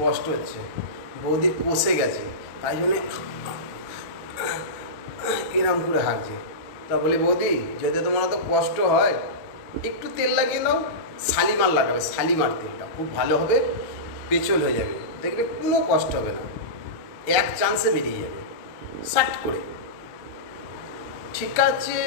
কষ্ট হচ্ছে, বৌদি কষে গেছে, তাই জন্যে এরম করে হাঁকছে। তা বলি বৌদি যদি তোমার অত কষ্ট হয় একটু তেল লাগিয়ে দাও, শালিমার লাগাবে, শালিমার তেলটা খুব ভালো হবে, পেঁচল হয়ে যাবে, দেখবে কোনো কষ্ট হবে না, এক চান্সে বেরিয়ে যাবে সাট করে। ঠিক আছে।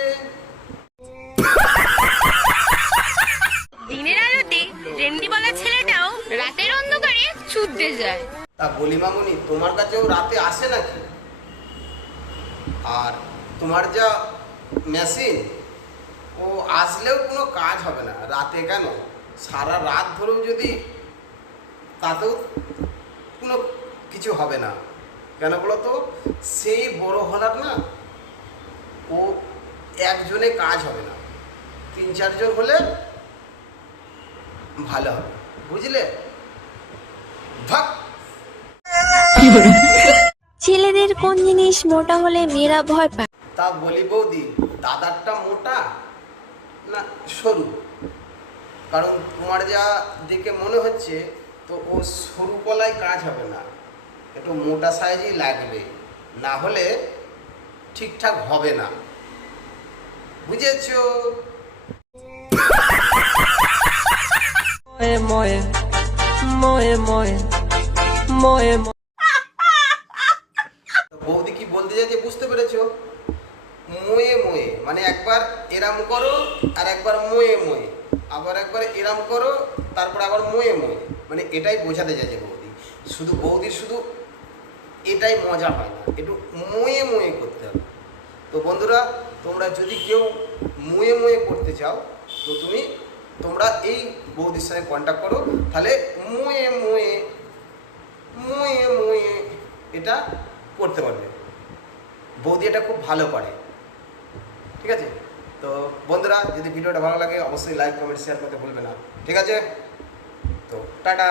দিনের আলোতে রেন্ডি বলা ছেলেটাও রাতের অন্ধকারে চুদতে যায়। তা বলি মামুনি তোমার কাছেও রাতে আসে নাকি? আর তোমার যা মেশিন, ও আসলেও কোনো কাজ হবে না রাতে, কেন সারা রাত ধরেও যদি, তাতেও কোনো কিছু হবে না। কেন বলো তো, সেই বড় হলার না, ও একজনে কাজ হবে না, 3-4 জন হলে ভালো হবে, বুঝলে? ভাগ। ছেলেদের কোন জিনিস মোটা হলে মেয়েরা ভয় পায়? তা বলি বৌদি দাদারটা মোটা না সরু? কারণ তোমার যা দেখে মনে হচ্ছে তো ও সরু গলায় কাজ হবে না, একটু মোটা সাইজই লাগবে, না হলে ঠিকঠাক হবে না, বুঝেছো? বৌদি কি বলতে চাইছে বুঝতে পেরেছো? মোয়ে মোয়ে মানে একবার এরাম করো আর একবার মোয়ে মোয়ে, আবার একবার এরাম করো তারপর আবার মোয়ে মোয়ে, মানে এটাই বোঝাতে চাইছে বৌদি। শুধু বৌদির শুধু এটাই মজা হয় না, একটু মোয়ে মোয়ে করতে হবে। তো বন্ধুরা তোমরা যদি কেউ মোয়ে মোয়ে করতে চাও তো তোমরা এই বৌদির সঙ্গে কন্ট্যাক্ট করো, তাহলে মোয়ে মোয়ে মোয়ে মোয়ে এটা করতে পারবে। বৌদি এটা খুব ভালো পারে, ঠিক আছে? তো বন্ধুরা যদি ভিডিওটা ভালো লাগে অবশ্যই লাইক কমেন্ট শেয়ার করতে ভুলবে না, ঠিক আছে? তো টাটা।